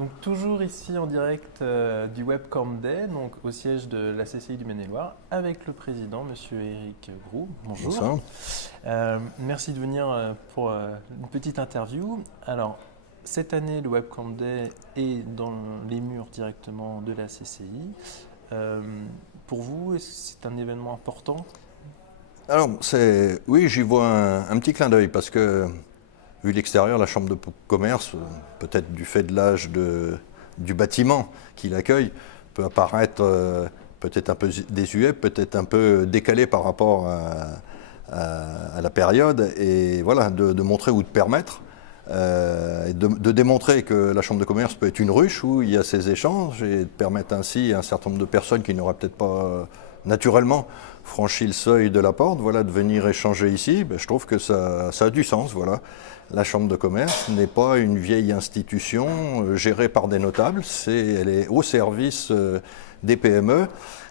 Donc toujours ici en direct du Webcamp Day, donc au siège de la CCI du Maine-et-Loire, avec le président, Monsieur Éric Groux. Bonjour. Bonsoir. Merci de venir pour une petite interview. Alors, cette année, le Webcamp Day est dans les murs directement de la CCI. Pour vous, c'est un événement important? Alors, oui, j'y vois un petit clin d'œil parce que, vu l'extérieur, la Chambre de commerce, peut-être du fait de l'âge du bâtiment qui l'accueille, peut apparaître peut-être un peu désuet, peut-être un peu décalé par rapport à la période, et voilà, de montrer ou de permettre, et de démontrer que la Chambre de commerce peut être une ruche où il y a ces échanges, et de permettre ainsi à un certain nombre de personnes qui n'auraient peut-être pas naturellement franchi le seuil de la porte, voilà, de venir échanger ici. Je trouve que ça a du sens. Voilà. La Chambre de commerce n'est pas une vieille institution gérée par des notables, elle est au service des PME,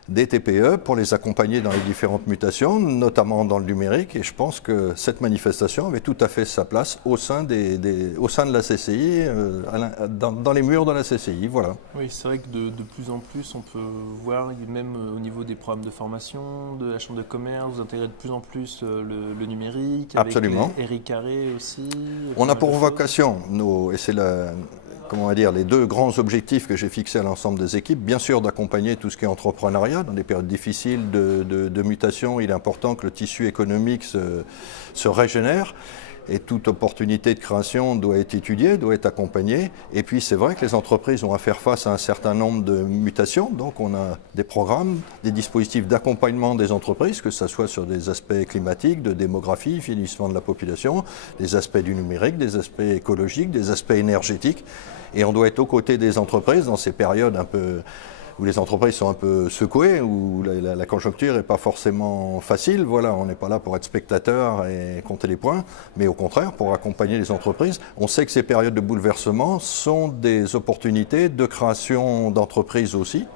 des TPE, pour les accompagner dans les différentes mutations, notamment dans le numérique. Et je pense que cette manifestation avait tout à fait sa place au sein de la CCI, dans les murs de la CCI. Voilà. Oui, c'est vrai que de plus en plus, on peut voir, même au niveau des programmes de formation de la Chambre de commerce, vous intégrez de plus en plus le numérique. Absolument. Avec Éric Carré aussi. On a pour vocation, et c'est les deux grands objectifs que j'ai fixés à l'ensemble des équipes, bien sûr d'accompagner tout ce qui est entrepreneuriat. Dans des périodes difficiles de mutation, il est important que le tissu économique se régénère. Et toute opportunité de création doit être étudiée, doit être accompagnée. Et puis c'est vrai que les entreprises ont à faire face à un certain nombre de mutations. Donc on a des programmes, des dispositifs d'accompagnement des entreprises, que ce soit sur des aspects climatiques, de démographie, vieillissement de la population, des aspects du numérique, des aspects écologiques, des aspects énergétiques. Et on doit être aux côtés des entreprises dans ces périodes un peu où les entreprises sont un peu secouées, où la conjoncture n'est pas forcément facile. Voilà, on n'est pas là pour être spectateur et compter les points, mais au contraire, pour accompagner les entreprises. On sait que ces périodes de bouleversement sont des opportunités de création d'entreprises aussi,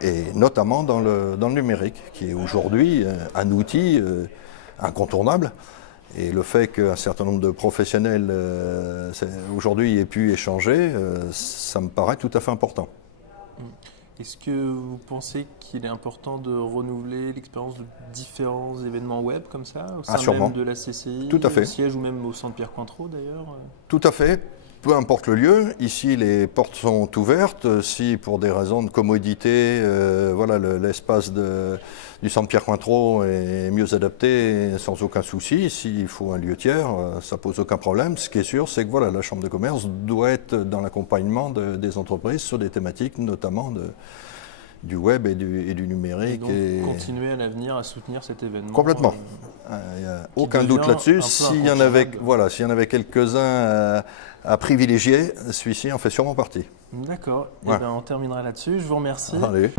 et notamment dans le numérique, qui est aujourd'hui un outil incontournable. Et le fait qu'un certain nombre de professionnels aujourd'hui aient pu échanger, ça me paraît tout à fait important. Est-ce que vous pensez qu'il est important de renouveler l'expérience de différents événements web comme ça, au sein même de la CCI, tout à fait. Au siège ou même au centre Pierre Cointreau d'ailleurs? Tout à fait. Peu importe le lieu, ici les portes sont ouvertes. Si pour des raisons de commodité, l'espace du centre Pierre Cointreau est mieux adapté sans aucun souci. S'il faut un lieu tiers, ça pose aucun problème. Ce qui est sûr, c'est que la Chambre de commerce doit être dans l'accompagnement des entreprises sur des thématiques notamment du web et du numérique. Et donc continuer à l'avenir à soutenir cet événement. Complètement. Il n'y a aucun doute là-dessus. S'il y en avait quelques-uns à privilégier, celui-ci en fait sûrement partie. D'accord. Ouais. On terminera là-dessus. Je vous remercie. Allez.